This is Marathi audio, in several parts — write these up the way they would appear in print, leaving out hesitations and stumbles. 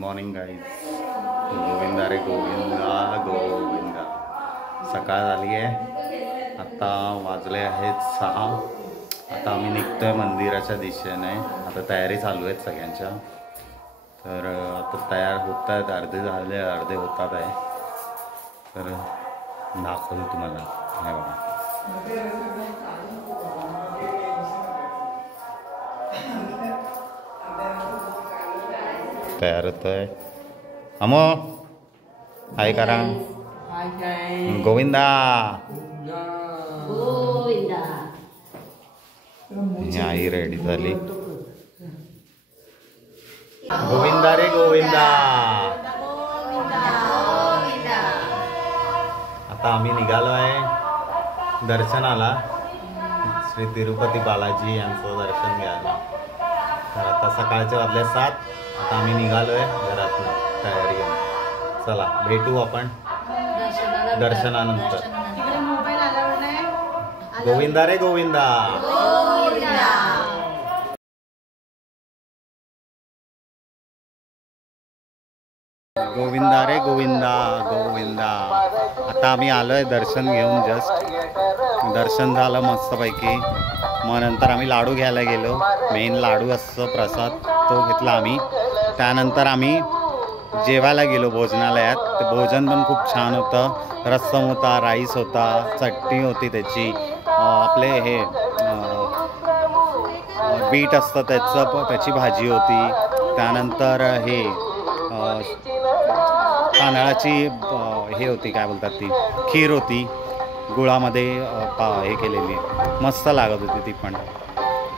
Morning guys. गोविंदा रे गोविंदा गोविंदा. सकाळ झाली आहे. आता वाजले आहेत 6. आता आम्ही निघतोय मंदिराच्या दिशेने. आता तयारी चालू आहेत सगळ्यांच्या. तर आता तयार होत आहेत. अर्धे झाले अर्धे होतात आहे. तर दाखवतो तुम्हाला. हे बघा तयार होतोय. अमो हाय करा. गोविंदा आई रेडी झाली. गोविंदा रे गोविंदा. आता आम्ही निघालो आहे दर्शनाला. श्री तिरुपती बालाजी यांचं दर्शन घ्यायला. तर आता सकाळचे वाजले 7. आता आम्ही निघालोय घरातून तयारी घेऊन. चला भेटू आपण दर्शनानंतर. गोविंदा रे गोविंदा. गोविंदा रे गोविंदा गोविंदा. आता आम्ही आलोय दर्शन घेऊन. जस्ट दर्शन झालं मस्तपैकी. मग नंतर आम्ही लाडू घ्यायला गेलो. मेन लाडू असतो प्रसाद, तो घेतला आम्ही. त्यानंतर आम्ही जेवायला गेलो भोजनालयात. ते भोजन पण खूप छान होतं. रस्सम होता, राईस होता, चटणी होती त्याची, आपले हे बीट असतं त्याची भाजी होती. त्यानंतर हे तांदळाची हे होती, काय बोलतात ती, खीर होती गुळामध्ये हे केलेली. मस्त लागत होती ती पण.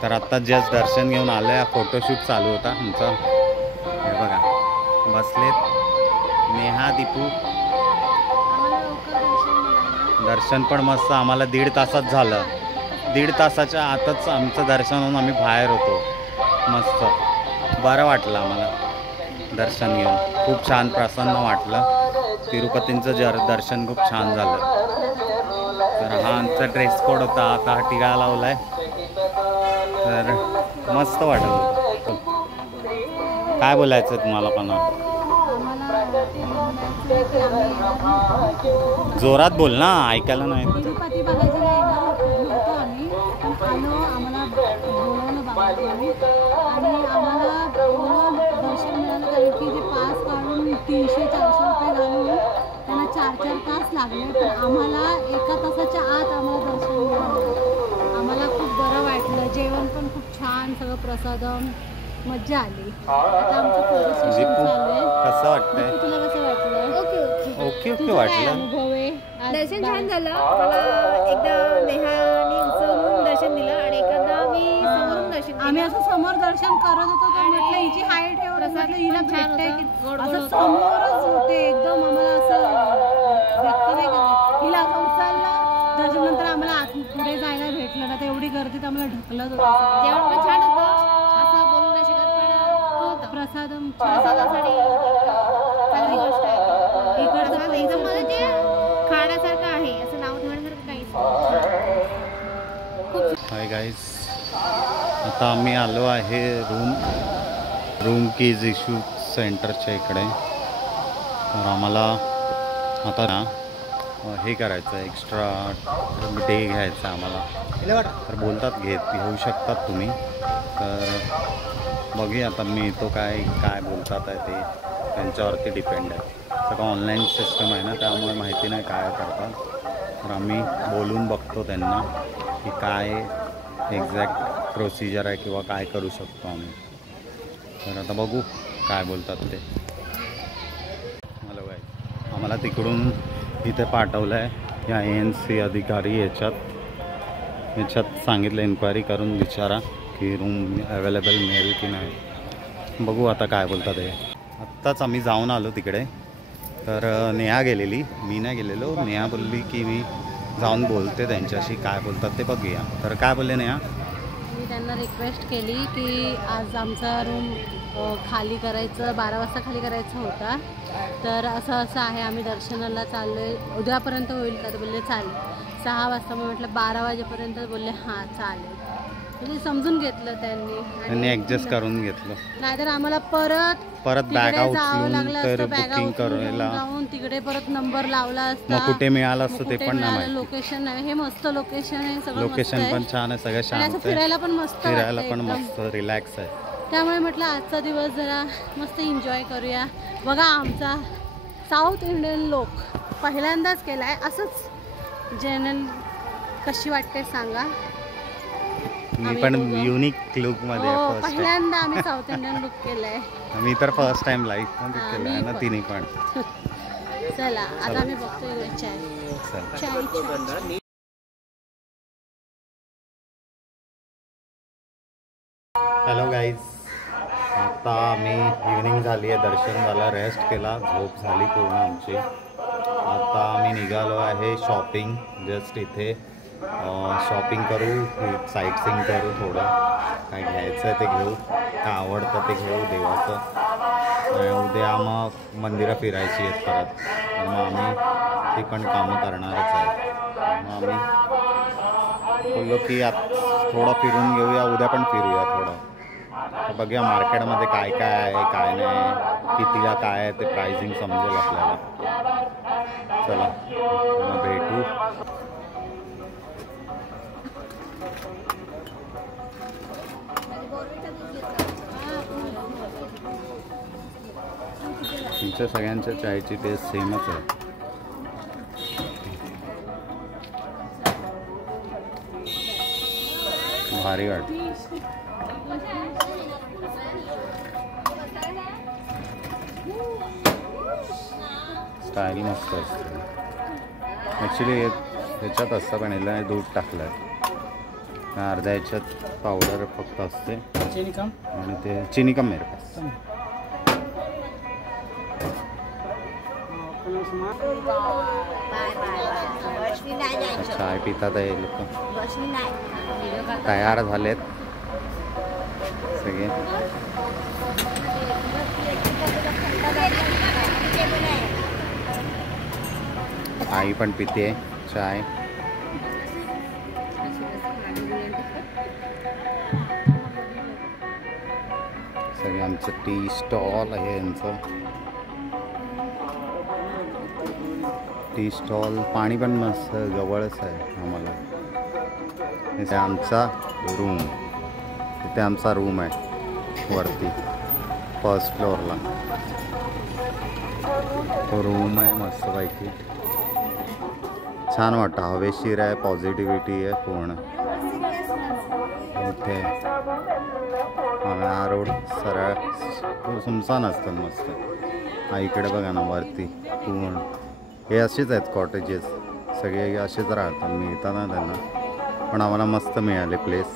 तर आत्ता जस्ट दर्शन घेऊन आलं आहे. फोटोशूट चालू होता आमचा. हे बघा बसलेत नेहा दीपू. दर्शन पण मस्त. आम्हाला 1.5 तासात झालं. 1.5 तासाच्या आतच आमचं दर्शन होऊन आम्ही बाहेर होतो. मस्त बरं वाटलं आम्हाला दर्शन घेऊन. खूप छान प्रसन्न वाटलं. तिरुपतींचं दर्शन खूप छान झालं. तर हा आमचा ड्रेस कोड होता. आता हा टिळा लावलाय. तर मस्त वाटत होतं. काय बोलायचं तुम्हाला पण? जोरात बोल ना, ऐकायला नाही. तिरुपती बालाजीला होतो आम्ही. आम्हाला बोलवलं बाबांनी आणि आम्हाला दर्शन मिळालं. कारण की जे पास काढून 300-400 रुपये घालून त्यांना 4-4 तास लागले. पण आम्हाला 1 तासाच्या आत आम्हाला दर्शन मिळालं. आम्हाला खूप बरं वाटलं. जेवण पण खूप छान, सगळं प्रसादम, मज्जा आली. आता आमचं फोटो सेशन चालू आहे. कसं वाटतंय तुला? कसं वाटलं? ओके ओके वाटलं. अनुभव आहे. दर्शन छान झालं. मला एकदा नेहाने समोरून दर्शन दिलं आणि एखादा मी समोरून दर्शन दिलं. आम्ही असं समोर दर्शन करत होतो. तर म्हटलं हिची हाईट आहे, म्हटलं हिला भेटतंय असं समोरच होते एकदम. आम्हाला असं व्यक्त नाही करत. हिला असं उचललं दर्शन. नंतर आम्हाला आत पुढे जायला भेटलं ना. तर एवढी गर्दीत आम्हाला ढकलत होतं. जेवण पण छान होतं. असं बोलू नाही शकत, पण होतं. प्रसादासाठी चांगली गोष्ट आहे. इकडचं एकदम म्हणजे खाण्यासारखं आहे, असं नाव ठेवण्यासारखं काहीच नाही. Hi guys. आता आम्ही आलो आहे रूम कीज इश्यू सेंटरच्या इकडे. तर आम्हाला आता ना हे करायचं आहे, एक्स्ट्रा डे घ्यायचा आम्हाला. तर बोलतात घेऊ शकतात तुम्ही. तर बघूया आता मी येतो काय बोलतात आहे ते त्यांच्यावरती डिपेंड आहे. सगळं ऑनलाईन सिस्टम आहे ना, त्यामुळे माहिती नाही काय करतात. तर आम्ही बोलून बघतो त्यांना की काय एक्झॅक्ट प्रोसिजर आहे किंवा काय करू शकतो आम्ही. तर आता बघू काय बोलतात ते. Hello guys. आम्हाला तिकडून इथे पाठवलं आहे या ANC अधिकारी. याच्यात सांगितलं इन्क्वायरी करून विचारा की रूम अवेलेबल मिळेल की नाही. बघू आता काय बोलतात ते. आत्ताच आम्ही जाऊन आलो तिकडे. तर नेहा गेलेली, मी नाही गेलेलो. नेहा बोलली की मी जाऊन बोलते त्यांच्याशी, काय बोलतात ते बघूया. तर काय बोलले नेहा? मी त्यांना रिक्वेस्ट केली की आज आमचा रूम खाली करायचं, 12 वाजता खाली करायचा होता. तर असं आहे, आम्ही दर्शनाला चाललो आहे, उद्यापर्यंत होईल का? तर बोलले चालेल. 6 वाजता. मग म्हटलं 12 वाजेपर्यंत. बोलले हां चालेल. म्हणजे समजून घेतलं त्यांनी ऍडजस्ट करून घेतलं. नाहीतर आम्हाला परत बॅगा उचलून लागलं तर असतं, बॅगा बुकिंग उचलून करायला जाऊन तिकडे परत नंबर लावला असता. मग कुठे मिळालं असतं ते पण नाही माहिती. लोकेशन नाही, हे मस्त लोकेशन आहे, सगळं लोकेशन पण छान आहे, सगळं शांत आहे, फिरायला पण मस्त, फिरायला पण मस्त रिलॅक्स आहे. त्यामुळे म्हटलं आजचा दिवस जरा मस्त एन्जॉय करूया. बघा आमचा साऊथ इंडियन लोक पहिल्यांदाच केलाय असंच. जनरल कशी वाटते सांगा. मी पण युनिक लुक मध्ये पहिल्यांदा आम्ही साऊथ इंडियन लुक केलाय. मी तर फर्स्ट टाइम लाईफ मध्ये केलाय ना तिने पण. चला आता आम्ही बघतोय चाय. हॅलो गाईज, आता आम्ही इव्हिनिंग झाली आहे, दर्शन झालं, रेस्ट केला, झोप झाली पूर्ण आमची. आता आम्ही निघालो आहे शॉपिंग. जस्ट इथे शॉपिंग करू, साईट सीइंग करू, थोडं काय घ्यायचं ते घेऊ, काय आवडतं ते घेऊ देवाचं. उद्या मग मंदिरं फिरायची आहेत परत, तर मग आम्ही ती पण कामं करणारच आहे. मग आम्ही बोललो की थोडं फिरून घेऊया, उद्या पण फिरूया थोडं. बघूया मार्केटमध्ये काय काय आहे, काय नाही, कितीला काय आहे ते प्राइसिंग समजेल आपल्याला. चला मग भेटू. तुमच्या सगळ्यांच्या चायची टेस्ट सेमच आहे. भारी वाटते. स्टाईल मस्त असते. ॲक्च्युली ह्याच्यात असतं पण याला दूध टाकलं आहे. अर्ध्या ह्याच्यात पावडर फक्त असते आणि ते चिनी कम मेरे पास. चाय पितात आहे लोक. तयार झालेत सगळे. आई पण पिते चाय. सगळे आमचं टी स्टॉल आहे यांचं. Tea stall. पाणी पण मस्त जवळच आहे आम्हाला. इथे आमचा रूम, इथे आमचा रूम आहे वरती फर्स्ट फ्लोअरला. तो रूम आहे मस्तपैकी, छान वाटतं, हवेशीर आहे, पॉझिटिव्हिटी आहे पूर्ण इथे. हा रोड सरळ सुमसान असतात मस्त. इकडे बघा ना वरती पूर्ण हे असेच आहेत कॉटेजेस, सगळे असेच राहतात, मिळतात ना त्यांना. पण आम्हाला मस्त मिळाले प्लेस.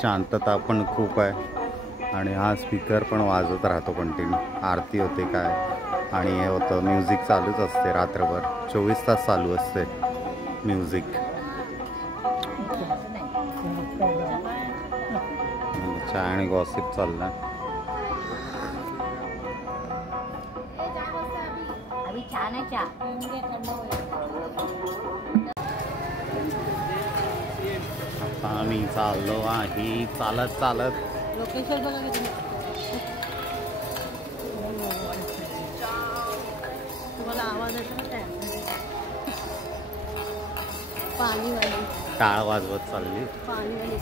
शांतता पण खूप आहे आणि हा स्पीकर पण वाजत राहतो कंटिन्यू. आरती होते काय आणि हे होतं, म्युझिक चालूच असते रात्रभर, 24 तास चालू असते म्युझिक. चाय आणि गॉसिप चालला. आता आम्ही चाललो आहे चालत चालत. लोकेशन बघा किती. तुम्हाला आवाज येतो ना पाणीवाली टाळ वाजवत चालली. पाणीवाली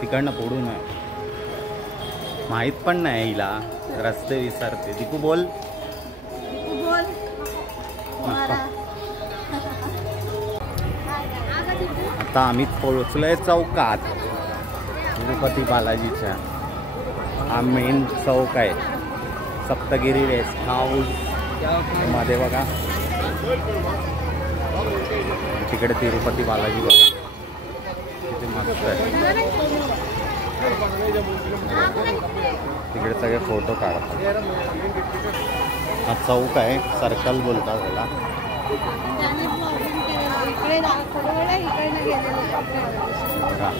तिकडनं पुढून आहे. माहीत पण नाही हिला, रस्ते विसरते. दीपू बोल. आता आम्ही पोहोचलोय चौकात, तिरुपती बालाजीच्या. हा मेन चौक आहे, सप्तगिरी रेस्ट हाऊस मध्ये बघा. तिकडे तिरुपती बालाजी बघा किती मस्त आहे. तिकडे सगळे फोटो काढतात. हा चौक आहे, सर्कल बोलतात त्याला.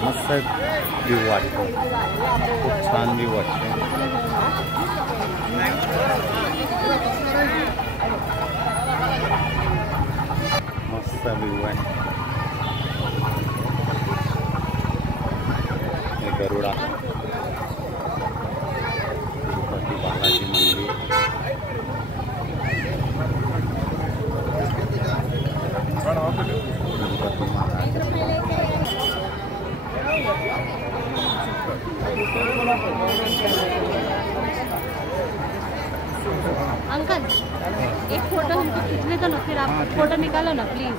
मस्त व्ह्यू वाटतो, खूप छान व्ह्यू वाटतो. मस्त व्ह्यू आहे. हे गरुडा, तिरुपती बालाजी मंदिर. तिरुपती महाराज. अंकल एक फोटो हमको खींचने दो ना, फिर आप फोटो निकालो ना प्लीज.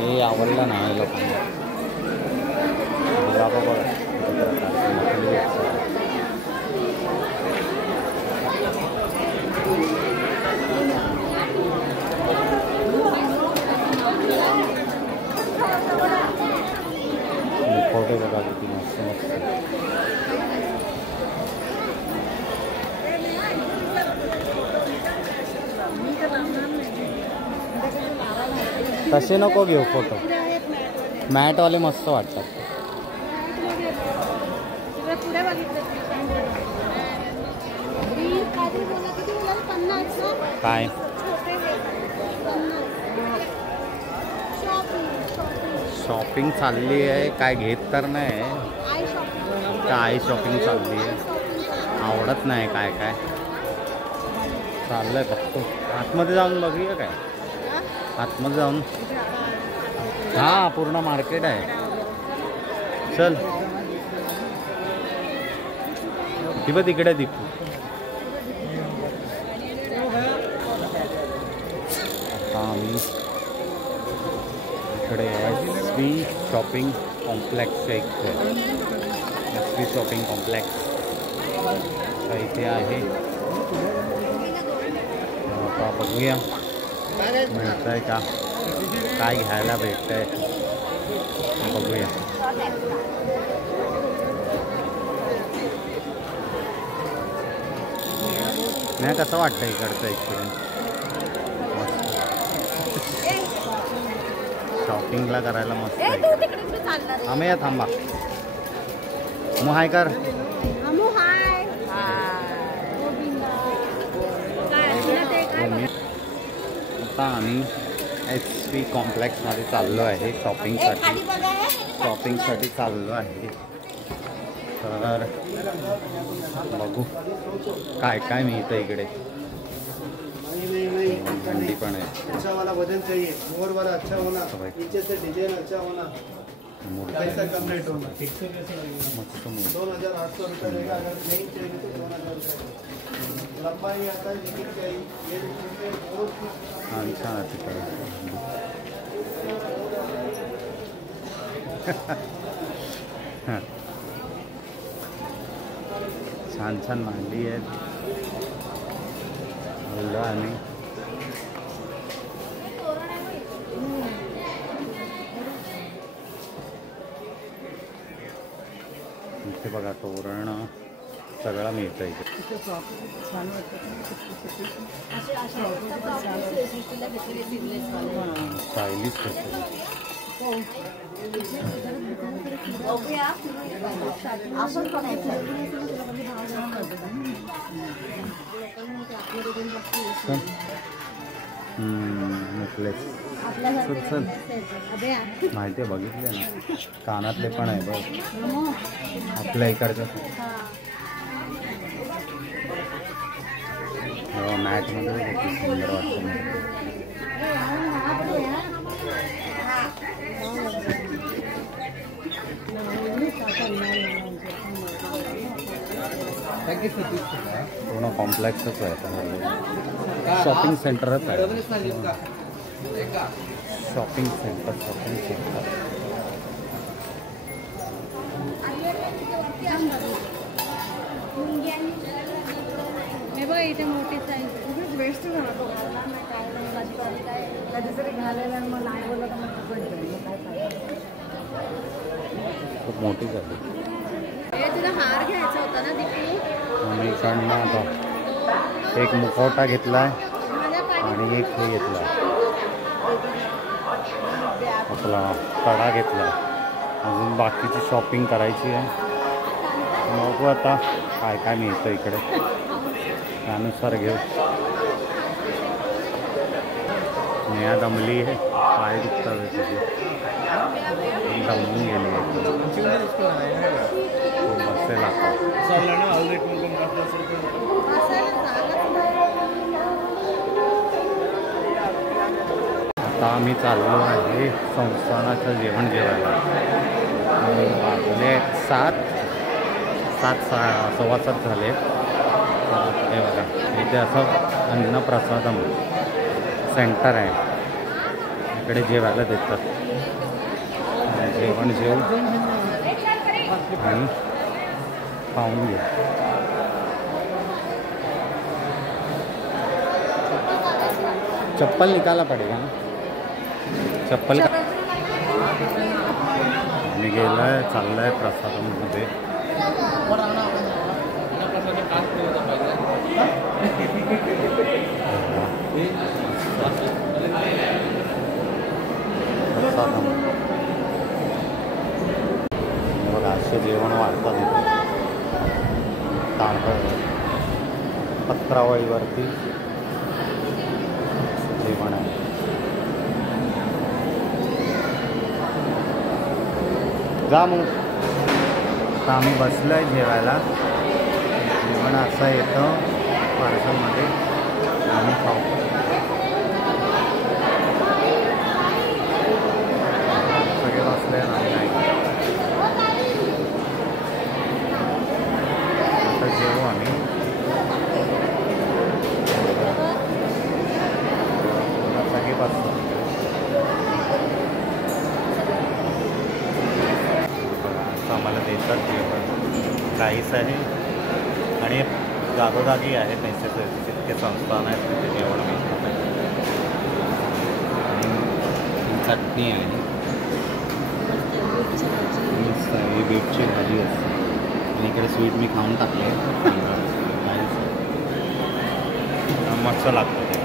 हे आवडलं ना लोकांना. फोटो बघा किती मस्त मस्त. तसे नको घेऊ फोटो, मॅटवाले मस्त वाटतात. काय शॉपिंग चालली आहे, काय घेत तर नाही. काय शॉपिंग चालली आहे आवडत नाही. काय काय चाललंय बघतो. आतमध्ये जाऊन बघूया काय, आतमध्ये जाऊन. हा पूर्ण मार्केट आहे. चल ती बघ तिकडे दीपू. आता आम्ही इकडे SV शॉपिंग कॉम्प्लेक्सच्या इकडे, SV शॉपिंग कॉम्प्लेक्स इथे आहे. आता बघूया मिळतंय का, काय घ्यायला भेटतंय बघूया. नाही कसं वाटतं इकडचं एक्सपिरियन्स. शॉपिंगला करायला मस्त आहे. आम्ही या थांबा. मग हाय कर. आता आम्ही SV कॉम्प्लेक्समध्ये चाललो आहे शॉपिंगसाठी चाललो आहे. तर बघू काय काय मिळतं इकडे. थंडी पण आहे. अच्छा वाला वजन चाहिए, मोर वाला अच्छा होना, नीचे से डिजाइन अच्छा होना, पैसा कम रेट होना. 2800 रुपये रहेगा. अगर नहीं चाहिए तो 2000 रुपये. लंबाई आता है लेकिन चाहिए ये देखिए बहुत छान आहे तिकडे. छान छान मांडली आहेत. बोललो आम्ही इथे बघा तोरण सगळं मिळतं इथे. स्टायलिश नेकलेस आपल्यासारखे चल. अबे माहिती आहे, बघितले ना. कानातले पण आहे बघ नमो. आपल्या इकडचं. हा. मॅटमध्ये किती सुंदर वाटतं मला. पूर्ण कॉम्प्लेक्सच आहे, शॉपिंग सेंटरच आहे. Shopping centre. हे बघा इथे मोठी साईज बेस्ट कधीतरी घालायला मग नाही बोललं तर मग काय खूप मोठी झाली. तुला हार घ्यायचा होता ना तिकडे. आणि इकडनं आता एक मुखवटा घेतलाय आणि एक हे घेतला आपला कडा घेतला. अजून बाकीची शॉपिंग करायची आहे. बघू आता काय काय मिळतं इकडे, त्यानुसार घेऊ. नेहा दमली आहे, पाय दुखतात तिथे, दमून गेली आहे. बसेल आता. आता आम्ही चाललो आहे संस्थानाचं जेवण जेवायला. वाजले 7:15 झाले. हे बघा इथे असं अन्नप्रसादम सेंटर आहे, इकडे जेवायला देतात. जेवण जेवू आणि खाऊन घेऊ. चप्पल निकाला पडेगा ना. चप्पल मी गेलो आहे, चाललो आहे प्रसादमध्ये. प्रसादम बघा, असे जेवण वाढतात इथे. पत्रावळीवरती जेवण आहे. जा मग. आता आम्ही बसलो आहे जेवायला. जेवण असं येतं पार्सलमध्ये आम्ही खाऊ. सगळे बसले नाही. आता जेवू आम्ही. सगळे बसतो. आम्हाला देतात जेवण काहीच आहे. आणि जागोजागी आहे नेसेसरी जितके संस्थान आहेत तिथे जेवण मिळतात. आणि चटणी आहे, ही बीटची भाजी असते. आणि इकडे स्वीट मी खाऊन टाकले. मस्त लागतं ते,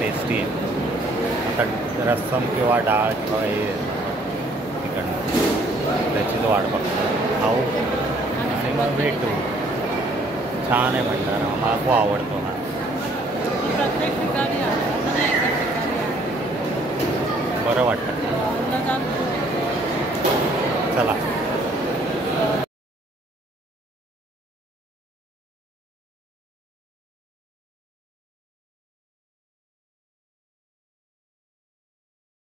टेस्टी आहे. आता रस्सम किंवा डाळ किंवा हे तिकडनं त्याचीच वाट बघतो. खाऊ आणि मग भेटू. छान आहे भंडारा, मला खूप आवडतो हा. प्रत्येक ठिकाणी बरं वाटतं. आहे. चला.